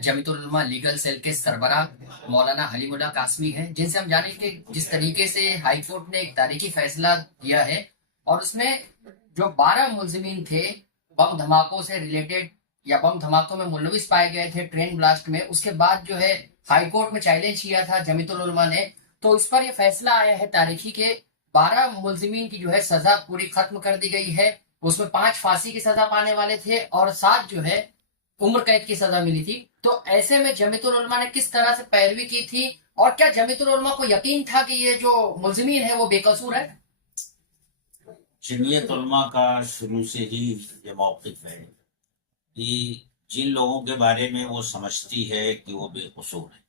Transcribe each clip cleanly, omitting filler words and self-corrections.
जमीयतुल उलमा legal cell के सरबराह मौलाना हलीमुल्लाह कासमी हैं, जिनसे हम जानें कि जिस तरीके से हाई कोर्ट ने एक तारीखी फैसला दिया है और उसमें जो 12 मुलजिमीन थे बम धमाकों से रिलेटेड या बम धमाकों में मुलविस पाए गए थे ट्रेन ब्लास्ट में, उसके बाद जो है हाई कोर्ट में चैलेंज किया था जमीयतुल उलमा ने। तो इस पर यह फैसला आया है तारीखी के 12 मुलजिमीन की जो है सजा पूरी खत्म कर दी गई है। उसमें 5 फांसी की सजा पाने वाले थे और 7 जो है उम्र कैद की सजा मिली थी। तो ऐसे में जमीयतुल उलमा ने किस तरह से पैरवी की थी और क्या जमीयतुल उलमा को यकीन था कि ये जो मुलजिमीन है वो बेकसूर है? जमीयत उलमा का शुरू से ही ये मौक़िफ़ है कि जिन लोगों के बारे में वो समझती है कि वो बेकसूर है,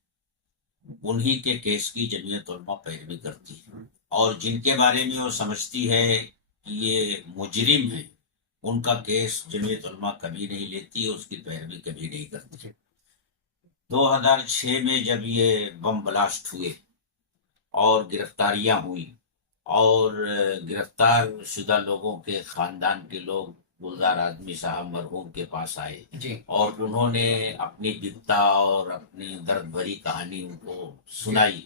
उन्हीं के केस की जमीयत उलमा पैरवी करती है, और जिनके बारे में वो समझती है कि ये मुजरिम है, उनका केस जमीयत उलमा कभी नहीं लेती, उसकी पैरवी कभी नहीं करती। 2006 में जब ये बम ब्लास्ट हुए और गिरफ्तारियां हुई और गिरफ्तार शुदा लोगों के खानदान के लोग गुलजार आदमी साहब मरहूम के पास आए जी और उन्होंने अपनी बिपता और अपनी दर्द भरी कहानी उनको सुनाई,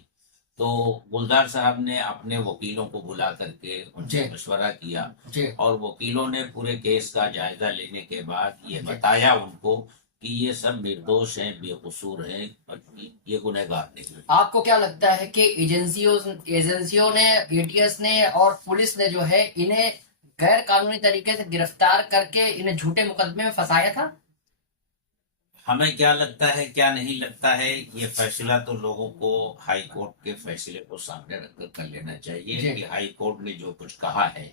तो गुलजार साहब ने अपने वकीलों को बुला करके उनसे जी मशवरा किया जी और वकीलों ने पूरे केस का जायजा लेने के बाद ये जी बताया उनको कि ये सब निर्दोष हैं, बेकसूर हैं और ये गुनहगार नहीं हैं। आपको क्या लगता है कि एजेंसियों ने, एटीएस ने और पुलिस ने जो है इन्हें गैर कानूनी तरीके से गिरफ्तार करके इन्हें झूठे मुकदमे में फंसाया था? हमें क्या लगता है क्या नहीं लगता है, ये फैसला तो लोगों को हाई कोर्ट के फैसले को सामने रखकर कर लेना चाहिए जी कि हाई कोर्ट ने जो कुछ कहा है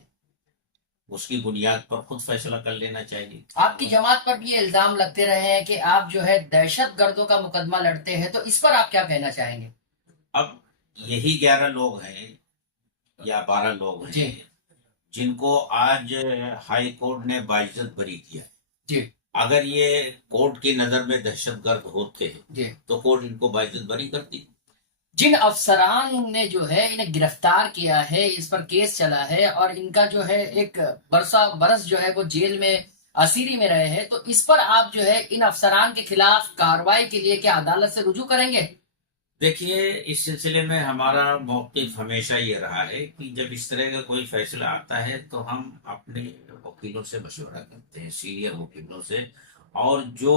उसकी बुनियाद पर खुद फैसला कर लेना चाहिए। आपकी जमात पर भी ये इल्जाम लगते रहे हैं कि आप जो है दहशत गर्दों का मुकदमा लड़ते हैं, तो इस पर आप क्या कहना चाहेंगे? अब यही 11 लोग हैं या 12 लोग जी हैं जिनको आज हाई कोर्ट ने बाइज्जत बरी किया है। जी अगर ये कोर्ट की नजर में दहशतगर्द होते जी तो कोर्ट इनको बाइज्जत बरी करती। जिन अफसरान ने जो है इन्हें गिरफ्तार किया है, इस पर केस चला है और इनका जो है एक बरस जो है वो जेल में असीरी में रहे हैं, तो इस पर आप जो है इन अफसरान के खिलाफ कार्रवाई के लिए क्या अदालत से रुजू करेंगे? देखिए, इस सिलसिले में हमारा मौक़िफ़ हमेशा ये रहा है कि जब इस तरह का कोई फैसला आता है तो हम अपने वकीलों से मशवरा करते हैं, सीनियर वकीलों से, और जो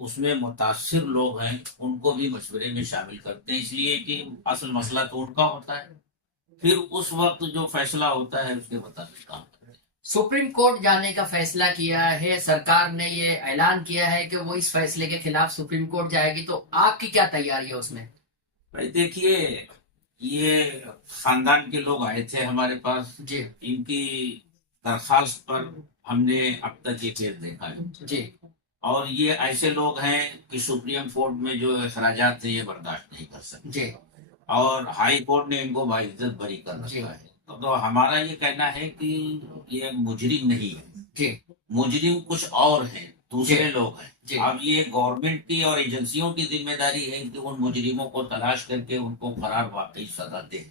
उसमें मुतासिर लोग हैं उनको भी मशवरे में शामिल करते हैं, इसलिए कि असल मसला तो उनका होता है, फिर उस वक्त जो फैसला होता है उसके मुताबिक काम करते हैं। सुप्रीम कोर्ट जाने का फैसला किया है, सरकार ने ये ऐलान किया है कि वो इस फैसले के खिलाफ सुप्रीम कोर्ट जाएगी, तो आपकी क्या तैयारी है उसमें? भाई देखिए, ये खानदान के लोग आए थे हमारे पास, जी इनकी दरखास्त पर हमने अब तक ये केस देखा है, जी और ये ऐसे लोग हैं कि सुप्रीम कोर्ट में जो अखराजात हैं ये बर्दाश्त नहीं कर सकते, जी और हाई कोर्ट ने इनको बाइज्जत बरी कर जी रखा है। तो हमारा ये कहना है कि ये मुजरिम नहीं है, जी मुजरिम कुछ और हैं, दूसरे जी लोग हैं। जी अब ये गवर्नमेंट की और एजेंसियों की जिम्मेदारी है कि उन मुजरिमों को तलाश करके उनको फरार वाकई सजा दे।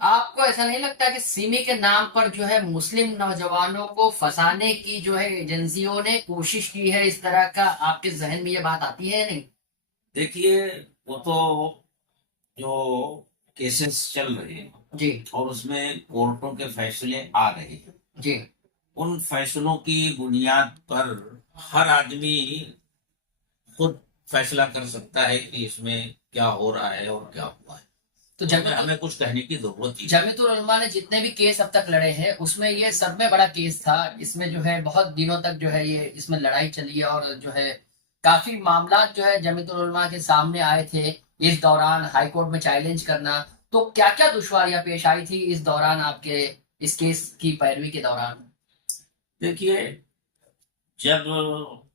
आपको ऐसा नहीं लगता कि सिमी के नाम पर जो है मुस्लिम नौजवानों को फंसाने की जो है एजेंसियों ने कोशिश की है, इस तरह का आपके जहन में ये बात आती है या नहीं? देखिए, वो तो जो केसेस चल रहे हैं जी और उसमें कोर्टों के फैसले आ रहे हैं, जी उन फैसलों की बुनियाद पर हर आदमी खुद फैसला कर सकता है कि इसमें क्या हो रहा है और क्या हुआ है। तो तो हमें कुछ कहने की जरूरत ही नहीं। जमीयतुल उलमा ने जितने भी केस अब तक लड़े हैं उसमें ये सब में बड़ा केस था। इसमें जो है बहुत दिनों तक जो है ये इसमें लड़ाई चली है और जो है काफी मामला जो है जमीयतुल उलमा के सामने आए थे इस दौरान हाई कोर्ट में चैलेंज करना। तो क्या क्या दुश्वारियां पेश आई थी इस दौरान आपके इस केस की पैरवी के दौरान? देखिए, जब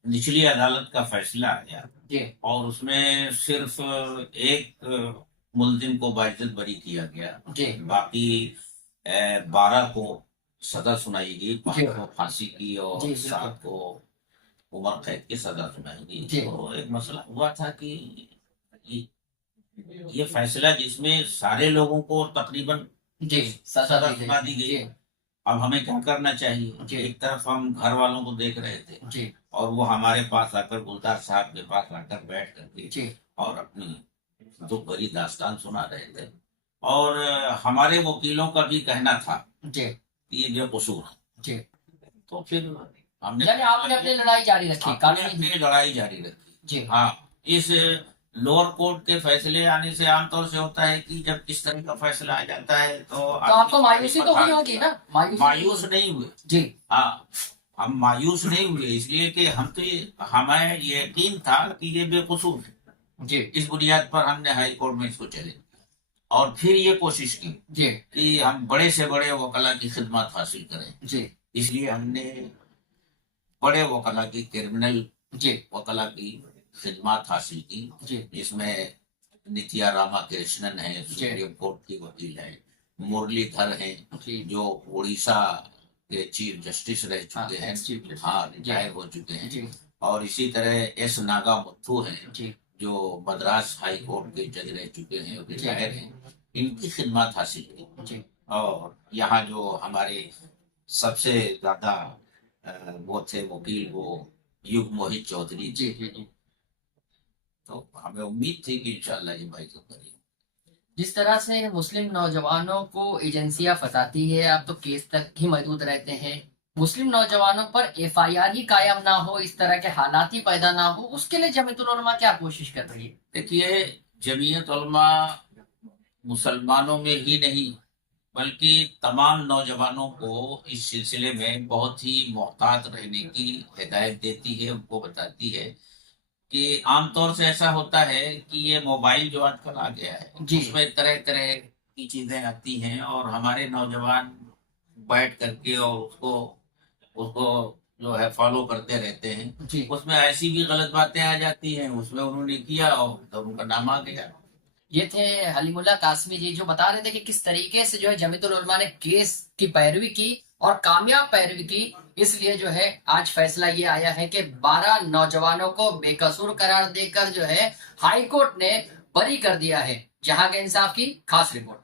निचली अदालत का फैसला आया जी और उसमें सिर्फ एक मुलजिम को बाइज्जत बरी किया गया, जी बाकी 12 को सजा सुनाई गई, 5 जी को फांसी की और जी 7 को उम्र कैद की सजा सुनाई गई। जी तो एक मसला हुआ था कि ये ये फैसला जिसमें सारे लोगों को तकरीबन जी सजा सजा दी सुना गई। दी जी गई, اب ہمیں کیا کرنا چاہیے؟ جی ایک طرف ہم گھر والوں کو دیکھ رہے تھے جی اور وہ ہمارے پاس آ کر گلزار صاحب کے پاس آ کر بیٹھ کر کے جی اور اپنی دکھ بھری داستان سنا رہے تھے، اور ہمارے وکیلوں کا بھی کہنا تھا جی کہ یہ بے قصور ہے۔ جی تو پھر ہم نے یعنی آپ نے اپنی لڑائی جاری رکھی ہم نے قانونی اپنی لڑائی جاری رکھی۔ جی ہاں، اس لوور کورٹ کے فیصلے آنے سے عام طور سے ہوتا ہے کہ جب اس طرح کا فیصلہ آ جاتا ہے تو تو آپ کو مایوسی تو ہوئی ہوگی نا؟ مایوس نہیں ہوئے۔ جی ہاں، ہم مایوس نہیں ہوئے اس لیے کہ ہمیں یقین تھا کہ یہ بے قصور ہے۔ جی اس بنیاد پر ہم نے ہائی کورٹ میں اس کو چیلنج کیا اور پھر یہ کوشش کی جی کہ ہم بڑے سے بڑے وکلا کی خدمات حاصل کریں۔ جی اس لیے ہم نے بڑے وکلا کی، کرمنل جی وکلا کی خدمات حاصل کی، جی جس میں نتیا راما کرشنن ہیں، سپریم کورٹ کی وکیل ہیں، مرلی دھر ہیں جی جو اڑیسہ کے چیف جسٹس رہ چکے ہیں، ہاں ریٹائر ہو چکے ہیں، جی اور اسی طرح ایس ناگا متھو ہیں جی جو مدراس ہائی کورٹ کے جج رہ چکے ہیں، ریٹائر ہیں۔ ان کی خدمات حاصل کی، جی اور یہاں جو ہمارے سب سے زیادہ وہ تھے وکیل، وہ یگ موہت چودھری جی جی جی تو ہمیں امید تھی کہ انشاءاللہ یہ بھائی کو کریں۔ جس طرح سے مسلم نوجوانوں کو ایجنسیاں پھنساتی ہے، آپ تو کیس تک ہی محدود رہتے ہیں، مسلم نوجوانوں پر ایف آئی آر ہی قائم نہ ہو، اس طرح کے حالات ہی پیدا نہ ہو، اس کے لیے جمعیت العلماء کیا کوشش کر رہی ہے؟ دیکھیے، جمعیت علماء مسلمانوں میں ہی نہیں بلکہ تمام نوجوانوں کو اس سلسلے میں بہت ہی محتاط رہنے کی ہدایت دیتی ہے، ان کو بتاتی ہے کہ عام طور سے ایسا ہوتا ہے کہ یہ موبائل جو آج کل آ گیا ہے جی اس میں طرح طرح کی چیزیں آتی ہیں، اور ہمارے نوجوان بیٹھ کر کے اور اس کو جو ہے فالو کرتے رہتے ہیں۔ جی اس میں ایسی بھی غلط باتیں آ جاتی ہیں، اس میں انہوں نے کیا اور تب ان کا نام آ گیا۔ یہ تھے حلیم اللہ قاسمی جی، جو بتا رہے تھے کہ کس طریقے سے جو ہے جمعیت العلماء نے کیس کی پیروی کی اور کامیاب پیروی کی، اس لیے جو ہے آج فیصلہ یہ آیا ہے کہ 12 نوجوانوں کو بے قصور قرار دے کر جو ہے ہائی کورٹ نے بری کر دیا ہے۔ جہاں کے انصاف کی خاص رپورٹ۔